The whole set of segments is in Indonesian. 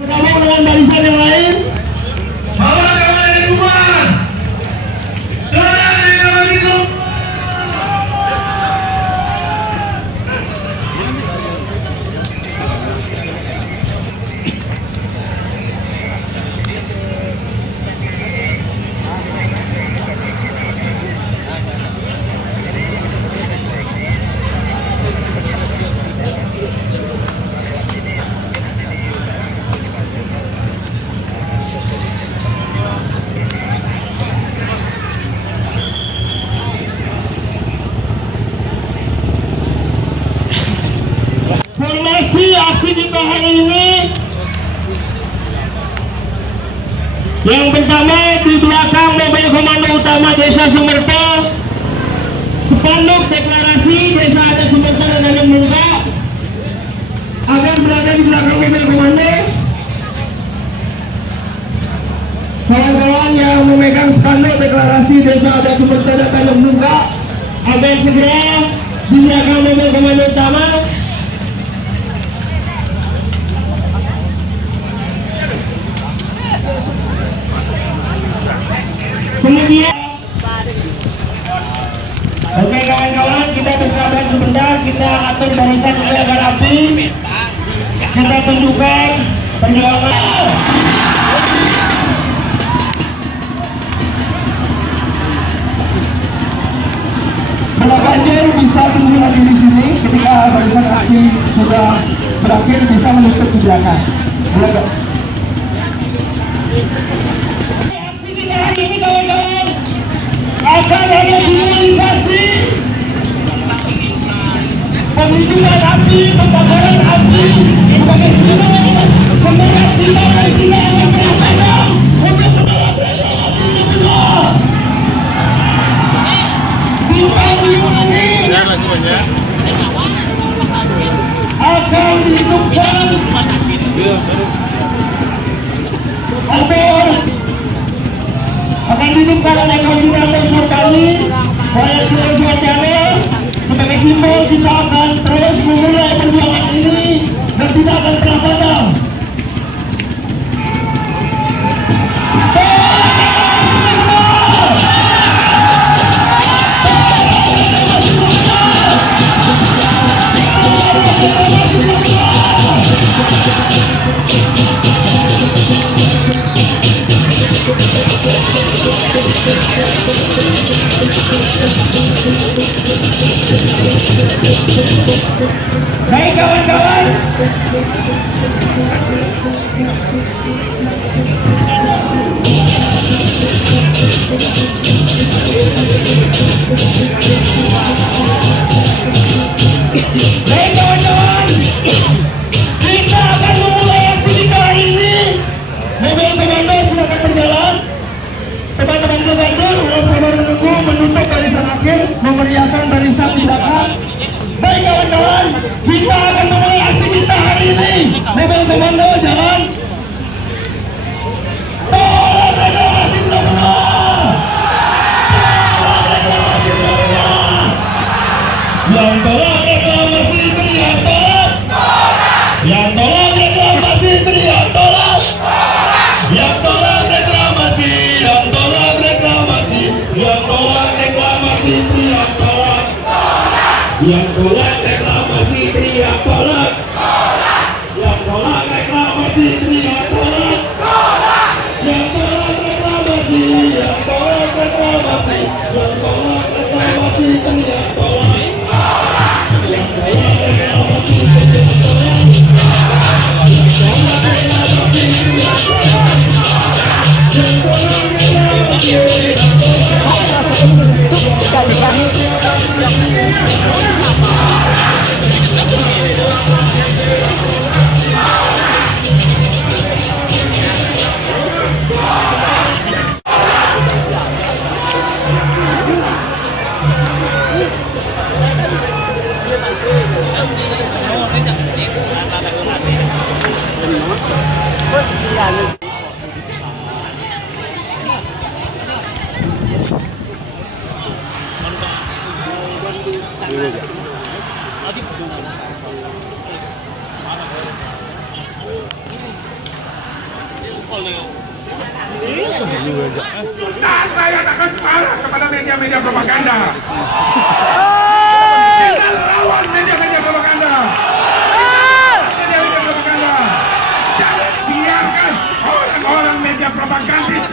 Bergabung dengan barisan yang lain. Bawa kawan dari luar. Jangan di dalam itu. Formasi aksi kita hari ini yang pertama di belakang mobil komando utama Desa Sumerto, spanduk deklarasi Desa Adat Sumerto dan Tanjung Muka akan berada di belakang mobil komando. Kawan-kawan yang memegang spanduk deklarasi Desa Adat Sumerto dan Tanjung Muka akan segera di belakang mobil komando utama. Kemudian, oke kawan-kawan, kita bersabar sebentar, kita atur barisan dulu agar rapi. Kita tunjukkan perjuangan. Kalau banjir bisa tunggu lagi di sini. Ketika barisan aksi sudah berakhir, bisa menutup ke belakang. Hari ini kawan-kawan akan ada finalisasi pembunuhan api, pembakaran api sebagai simbol semangat kita dan kita akan berhasil untuk menolak reklamasi kedua. Di panggung ini akan dihidupkan oleh koordinator Surkali Proyek Terus Wacana sebagai simbol kita akan terus memulai perjuangan ini dan tidak akan pernah padam. Baik kawan-kawan, kita akan memulai aksi kita hari ini. Mobil komando silakan berjalan. Teman-teman komando dalam sabar menunggu menutup barisan akhir, memeriahkan barisan di belakang. Baik kawan-kawan, kita akan memulai aksi kita hari ini. Mobil komando jalan. Tolak reklamasi semua. Tolak reklamasi semua. Yang tolak reklamasi teriak tolak. Yang tolak reklamasi teriak tolak. Yang tolak reklamasi, yang tolak reklamasi, yang tolak reklamasi teriak tolak. Yang tolak reklamasi teriak tolak. Yang tolak reklamasi teriak tolak. Yang tolak reklamasi, yang tolak reklamasi, yang tolak reklamasi teriak tolak. Yang tolak reklamasi teriak tolak. Yang tolak reklamasi teriak tolak. Yang tolak reklamasi Saat rakyat akan marah kepada media-media propaganda. Kita lawan media-media propaganda. Media-media propaganda. Jangan biarkan orang-orang media propagandis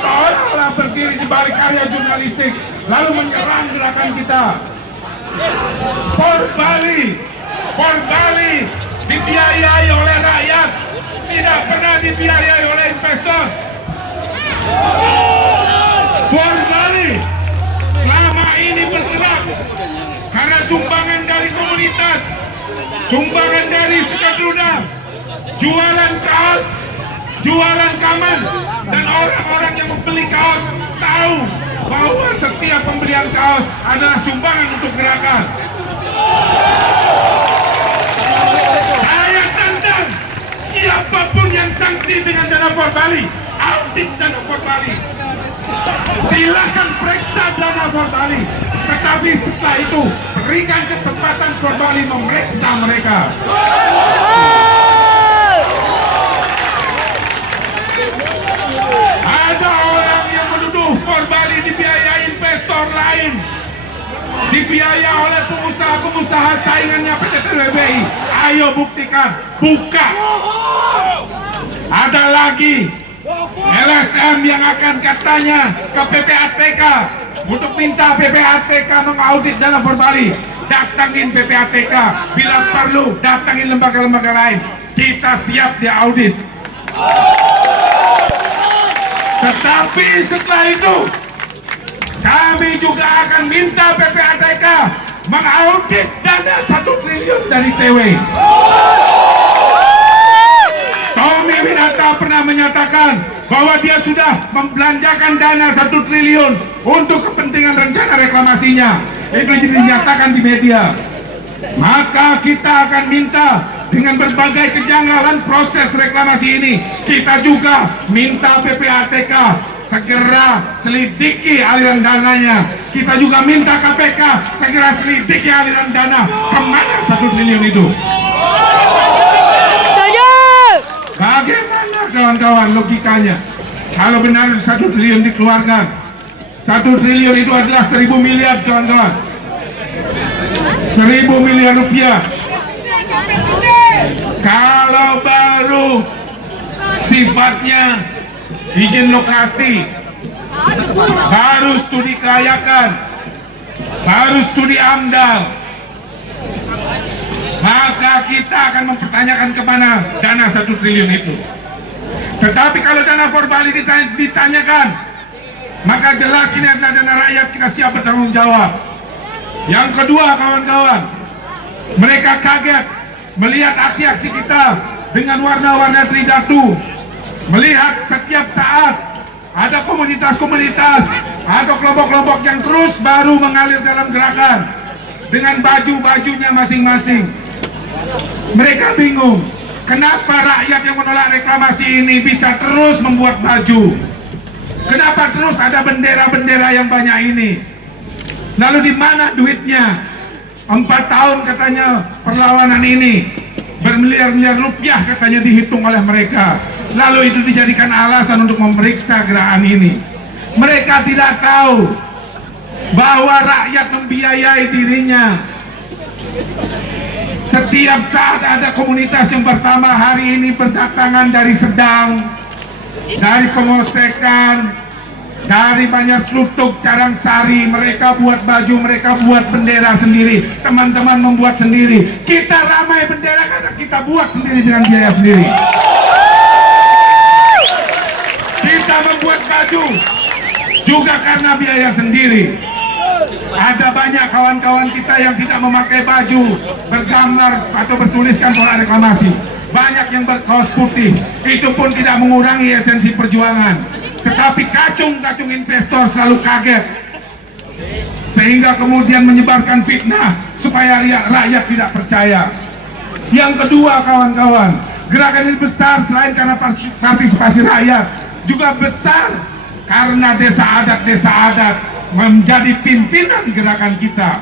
seolah-olah berdiri di balik karya jurnalistik lalu menyerang gerakan kita. For Bali dibiayai oleh rakyat, tidak pernah dibiayai oleh investor. For Bali selama ini bergerak karena sumbangan dari komunitas, sumbangan dari Sukadruda, jualan kaos, jualan kaman, dan orang-orang yang membeli kaos tahu bahwa setiap pembelian kaos adalah sumbangan untuk gerakan. Saya tantang siapapun yang sanksi dengan dana For Bali, audit dana For Bali. Silakan periksa dana For Bali, tetapi setelah itu berikan kesempatan For Bali memeriksa mereka. Ada orang yang menuduh For Bali dibiayai investor lain, dibiayai oleh pengusaha-pengusaha saingannya PT TBBI. Ayo buktikan, buka. Ada lagi LSM yang akan katanya ke PPATK untuk minta PPATK mengaudit dana For Bali. Datangin PPATK, bila perlu datangin lembaga-lembaga lain. Kita siap diaudit. Tetapi setelah itu kami juga akan minta PPATK mengaudit dana 1 triliun dari TW. Tommy Winata pernah menyatakan bahwa dia sudah membelanjakan dana 1 triliun untuk kepentingan rencana reklamasinya. Itu dinyatakan di media. Maka kita akan minta dengan berbagai kejanggalan proses reklamasi ini, kita juga minta PPATK segera selidiki aliran dananya. Kita juga minta KPK segera selidiki aliran dana kemana 1 triliun itu. Bagaimana kawan-kawan logikanya? Kalau benar 1 triliun dikeluarkan, 1 triliun itu adalah 1000 miliar kawan-kawan. 1000 miliar rupiah. Kalau baru sifatnya izin lokasi, baru studi kelayakan, baru studi AMDAL, maka kita akan mempertanyakan kemana dana 1 triliun itu. Tetapi kalau dana For Bali ditanyakan, maka jelas ini adalah dana rakyat, kita siap bertanggung jawab. Yang kedua kawan-kawan, mereka kaget melihat aksi-aksi kita dengan warna-warna tridatu, melihat setiap saat ada komunitas-komunitas, ada kelompok-kelompok yang terus baru mengalir dalam gerakan dengan baju-bajunya masing-masing. Mereka bingung, kenapa rakyat yang menolak reklamasi ini bisa terus membuat baju? Kenapa terus ada bendera-bendera yang banyak ini? Lalu di mana duitnya? 4 tahun katanya perlawanan ini, bermiliar-miliar rupiah katanya dihitung oleh mereka. Lalu itu dijadikan alasan untuk memeriksa gerakan ini. Mereka tidak tahu bahwa rakyat membiayai dirinya. Setiap saat ada komunitas yang pertama hari ini berdatangan dari Sedang, dari Pengosekan, dari banyak Klutuk, Carangsari. Mereka buat baju, mereka buat bendera sendiri. Teman-teman membuat sendiri. Kita ramai bendera karena kita buat sendiri dengan biaya sendiri. Kita membuat baju juga karena biaya sendiri. Ada banyak kawan-kawan kita yang tidak memakai baju bergambar atau bertuliskan tolak reklamasi. Banyak yang berkaos putih, itu pun tidak mengurangi esensi perjuangan. Tetapi kacung-kacung investor selalu kaget, sehingga kemudian menyebarkan fitnah supaya rakyat tidak percaya. Yang kedua kawan-kawan, gerakan ini besar selain karena partisipasi rakyat, juga besar karena desa adat menjadi pimpinan gerakan kita.